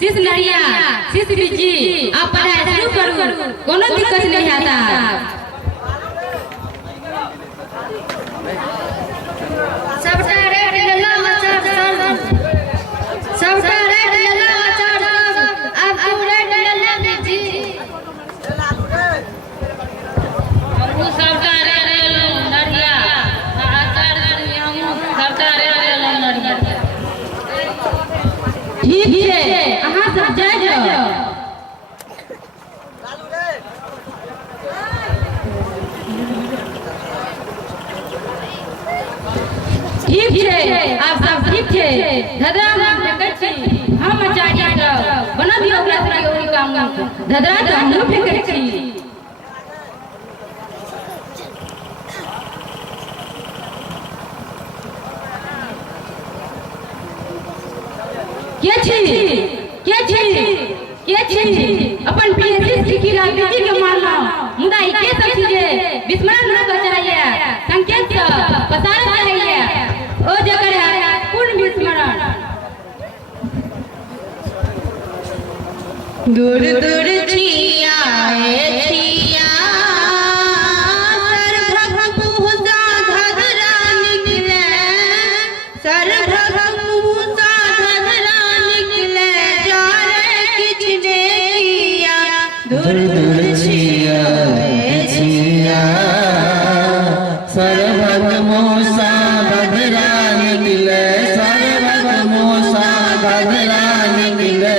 शीश नरिया शीश बिजी आप पढ़ाई शुरू करू कोनो दिक्कत नहीं आता। सबटा रेट लेला अचार सबटा रेट लेला अचार अब तू रेट लेला बिजी हमहू सबटा रेट लेलो नरिया अचार हमहू सबटा रेट लेलो नरिया। ठीक है अहाँ सब जाय जाओ। ठीक है आप सब ठीक है धदरा हम फेंकै छी हम आचार्य तरफ बना भी ओकरा से ओही काम धदरा त हम फेंकै छी। के छी अपन पीएचडी की राजनीति के मानना मुदा ई के सब चीज विस्मरण न कर चाहिए संकेत से पसार चाहिए ओ जकर है पूर्ण विस्मरण। दूर दूर छिया छिया सरभग मुहसा धधरा निकले सरभग मुहसा धधरा निकले जारे किचने किया दूर दूर छिया छिया सरभग मुहसा धधरा निकले सरभग मुहसा धधरा निकले